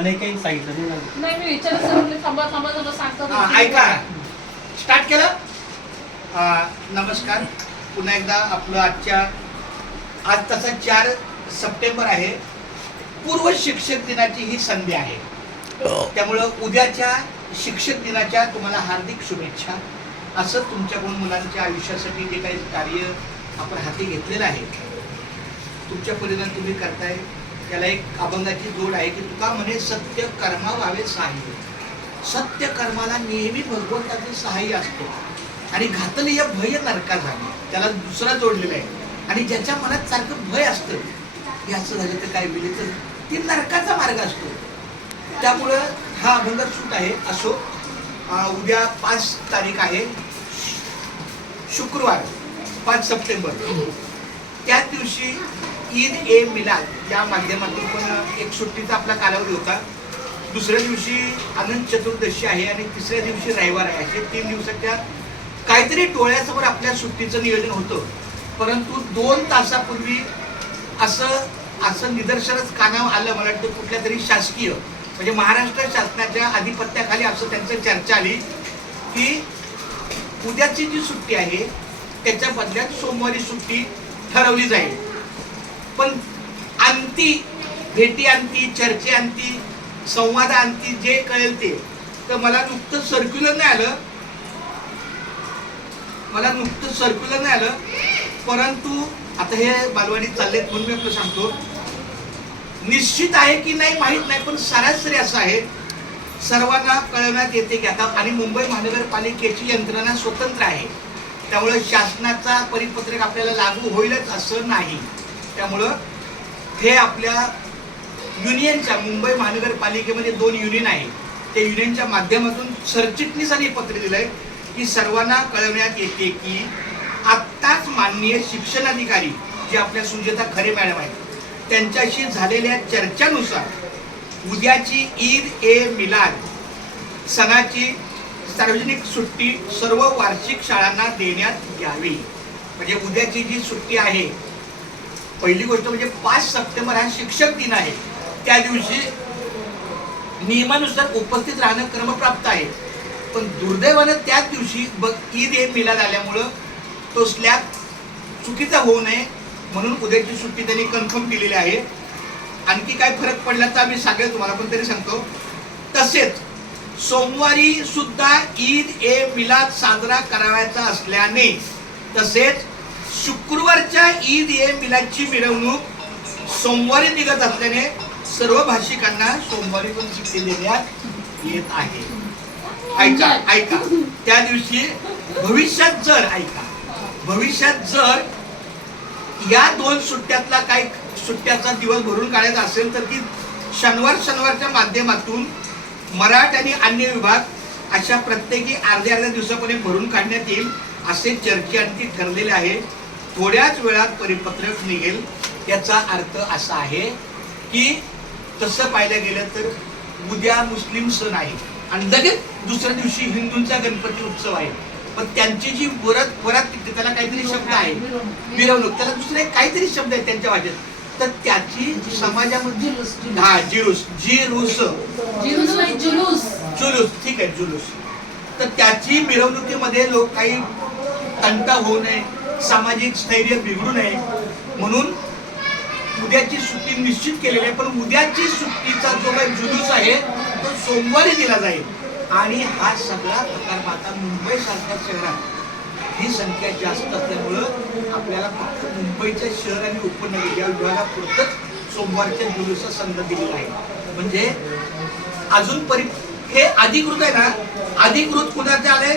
नाही काही सांगितलं नाही. मी विचारलं थांबा थांबा जरा सांगतो. ऐका, स्टार्ट केलं. नमस्कार, पुन्हा एकदा आपलं आज तसा 4 सप्टेंबर आहे. पूर्व शिक्षक दिनाची ही संधी आहे. त्यामुळं उद्याच्या शिक्षक दिनाच्या तुम्हाला हार्दिक शुभेच्छा. असं तुमच्याकडून मुलांच्या आयुष्यासाठी जे काही कार्य आपण हाती घेतलेलं आहे, तुमच्या परिणाम तुम्ही करताय. त्याला एक अभंगाची जोड आहे की तुका म्हणे सत्य कर्मा व्हावे सहाय्य. सत्य कर्माला नेहमी भगवंताचे सहाय्य असतो. आणि घातलीय भय नरका झाली, त्याला दुसरा जोडलेला आहे. आणि ज्याच्या मनात सारखं भय असतं की असं झालं तर काय होईल, तर ती नरकाचा मार्ग असतो. त्यामुळं हा अभंग सूट आहे. असो, उद्या 5 तारीख आहे, शुक्रवार 5 सप्टेंबर. त्या दिवशी ईद ए मिलाद या माध्यमातून पण एक सुट्टीचा आपला कालावधी होता. दुसऱ्या दिवशी अनंत चतुर्दशी आहे आणि तिसऱ्या दिवशी रविवार आहे. असे 3 दिवसाच्या काहीतरी डोळ्यासमोर आपल्या सुट्टीचं नियोजन होतं. परंतु 2 तासापूर्वी असं निदर्शनच कानावर आलं. मला वाटतं कुठल्या तरी शासकीय म्हणजे महाराष्ट्र शासनाच्या आधिपत्याखाली असं त्यांचं चर्चा आली की उद्याची जी सुट्टी आहे त्याच्या बदल्यात सोमवारी सुट्टी ठरवली जाईल. पण भेटी चर्चे संवाद जे कळेल ते, तर मला नुकतं सर्क्युलर नाही आलं. परंतु आता हे बालवाडीत चाललेत म्हणून मी आपलं सांगतो. निश्चित आहे की नाही माहित नाही, पण सरासरी असं आहे, सर्वांना कळवण्यात येते की आता आणि मुंबई महानगरपालिकेची यंत्रणा स्वतंत्र आहे. त्यामुळे शासनाचा परिपत्रक आपल्याला लागू होईलच असं नाही. त्यामुळं हे आपल्या युनियनच्या मुंबई महानगरपालिकेमध्ये 2 युनियन आहे, त्या युनियनच्या माध्यमातून सरचिटणीसांनी पत्र दिलंय की सर्वांना कळवण्यात येते की आत्ताच माननीय शिक्षणाधिकारी जे आपल्या सुजाता खरे मॅडम आहेत त्यांच्याशी झालेल्या चर्चानुसार उद्याची ईद ए मिलाद सणाची सार्वजनिक सुट्टी सर्व वार्षिक शाळांना देण्यात यावी. म्हणजे उद्याची जी सुट्टी आहे, पहिली गोष्ट म्हणजे 5 सप्टेंबर हा शिक्षक दिन आहे. त्या दिवशी नियमानुसार उपस्थित राहणं क्रमप्राप्त आहे. पण दुर्दैवानं त्याच दिवशी ईद ए मिलाद आल्यामुळं तो स्लॅब चुकीचा होऊ नये म्हणून उद्याची सुट्टी त्यांनी कन्फर्म केलेली आहे. आणखी काय फरक पडला तर आम्ही सांगेल तुम्हाला, पण तरी सांगतो. तसेच सोमवारी सुद्धा ईद ए मिलाद साजरा करायचा असल्याने, तसेच शुक्रवारच्या ईद ए मिलादची मिरवणूक सोमवारी निघत असल्याने सर्व भाषिकांना सोमवारी पण सुट्टी देण्यात येत आहे. ऐका, त्या दिवशी भविष्यात जर या 2 सुट्ट्यातला काही सुट्ट्याचा दिवस भरून काढायचा असेल तर ती शनिवारच्या माध्यमातून मराठी आणि अन्य विभाग अशा प्रत्येकी अर्ध्या दिवसापर्यंत भरून काढण्यात येईल असे चर्चेअंती ठरलेले आहे. थोड्याच वेळात परिपत्रक निघेल. याचा अर्थ असा आहे की तसं पाहायला गेलं तर उद्या मुस्लिम सण आहे आणि लगेच दुसऱ्या दिवशी हिंदूंचा गणपती उत्सव आहे. पण त्यांची जी वरात त्याला काहीतरी शब्द आहे, मिरवणूक, त्याला दुसरे काहीतरी शब्द आहे त्यांच्या भाषेत, तर त्याची समाजामध्ये जुलूस, ठीक आहे, जुलूस, तर त्याची मिरवणुकीमध्ये लोक काही तंटा होऊ नये, सामाजिक स्थैर्य बिघडू नये म्हणून उद्याची सुट्टी निश्चित केलेली आहे. पण उद्याची सुट्टीचा जो काही जुलूस आहे तो सोमवारी दिला जाईल. आणि हा सगळा प्रकार आता मुंबई सारख्या शहरात ही संख्या जास्त असल्यामुळं आपल्याला फक्त मुंबईच्या शहर आणि उपनगर या विभागापुरतच सोमवारच्या जुलूसचा संद दिलेला आहे. म्हणजे अजून हे अधिकृत आहे ना, अधिकृत कुणाचे आले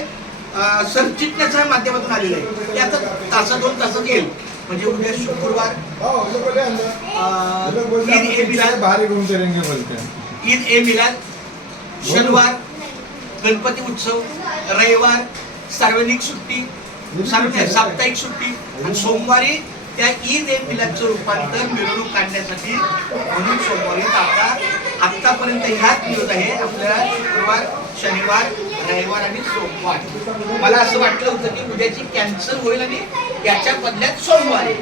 सरचिटणीच्या माध्यमातून आलेलं आहे. ते आता 2 तासात येईल. म्हणजे उद्या शुक्रवार ईद ए मिलाद, शनिवार गणपती उत्सव, रविवार सार्वजनिक सुट्टी, साप्ताहिक सुट्टी आणि सोमवारी त्या ईद ए मिलादचं रूपांतर मिरवणूक काढण्यासाठी म्हणून सोमवारी आतापर्यंत ह्याच दिवस आहे आपल्याला शुक्रवार, शनिवार, रविवार आणि सोमवार. मला असं वाटलं होतं की उद्याची कॅन्सल होईल आणि याच्या बदल्यात सोमवारी,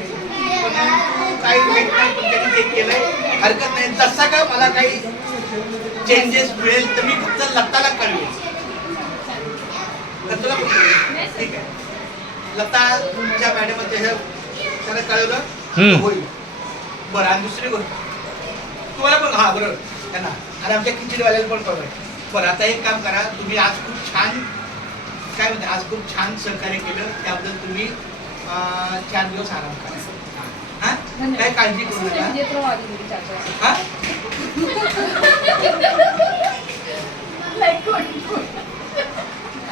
काही माहित नाही, पण त्यांनी ते केलंय. हरकत नाही. तसा का मला काही चेंजेस मिळेल तर मी फक्त लताला कळवेन. तर तुला पण कळवेन. ठीक आहे. लताच्या मॅडमच्या हे त्याला कळवलं तर होईल. बरं आणि दुसरी गोष्ट तुम्हाला पण हा बरोबर त्यांना आणि आमच्या खिचडीवाल्याला पण कळवाय. बरं आता एक काम करा, तुम्ही आज खूप छान काय म्हणते आज खूप छान सहकार्य केलं त्याबद्दल तुम्ही 4 दिवस आराम करा. हा काय काळजी करू नका. हा